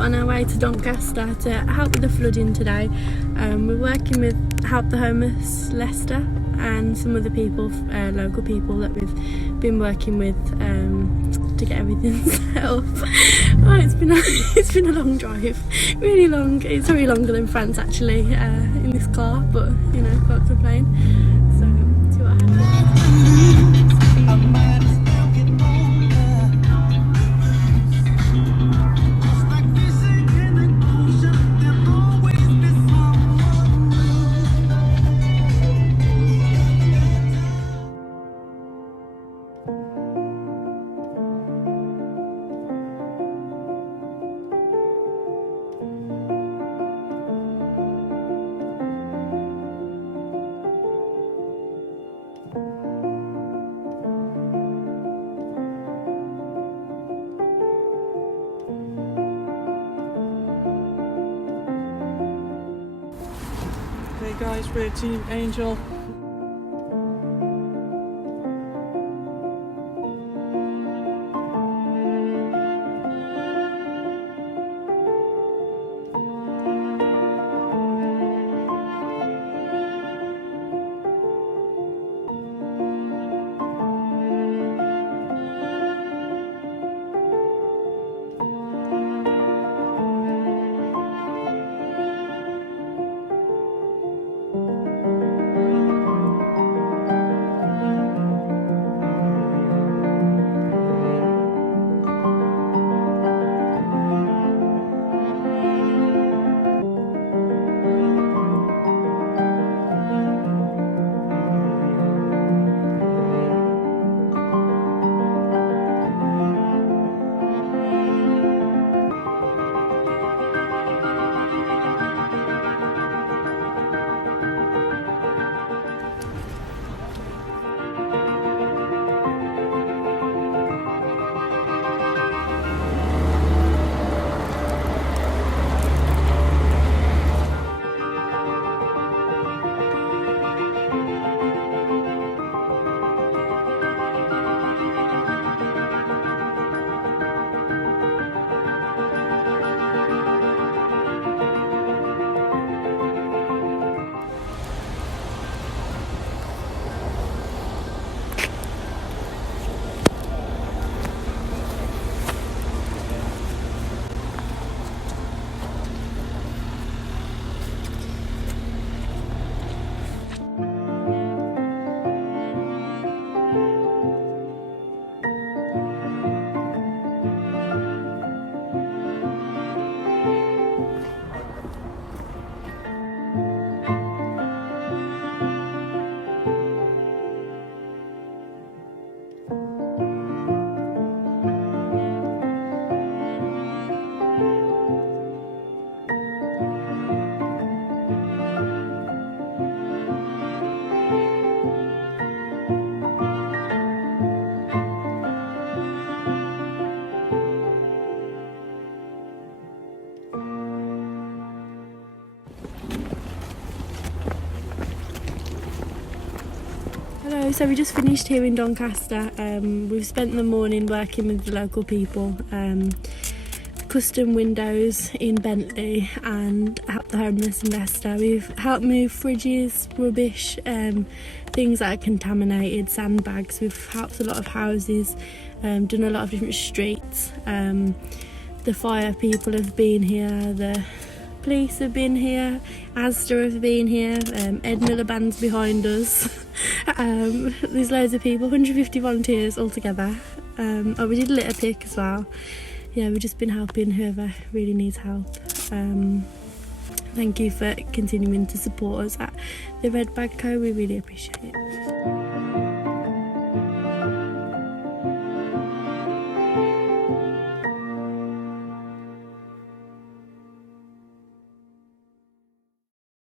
on our way to Doncaster to help with the flooding today. We're working with Help the Homeless Leicester and some other people, local people that we've been working with to get everything set up. Oh, it's been a long drive, really long. It's very longer than France actually in this car, but you know, can't complain. So see what happens. Hey guys, we're Team Angel. Hello, so we just finished here in Doncaster. We've spent the morning working with the local people, custom windows in Bentley and Help the Homeless in Leicester. We've helped move fridges, rubbish, things that are contaminated, sandbags. We've helped a lot of houses, done a lot of different streets. The fire people have been here, the police have been here, Asda have been here, Ed Miller Band's behind us. There's loads of people, 150 volunteers altogether. Oh, we did a litter pick as well. Yeah, we've just been helping whoever really needs help. Thank you for continuing to support us at the Red Bag Co. We really appreciate it.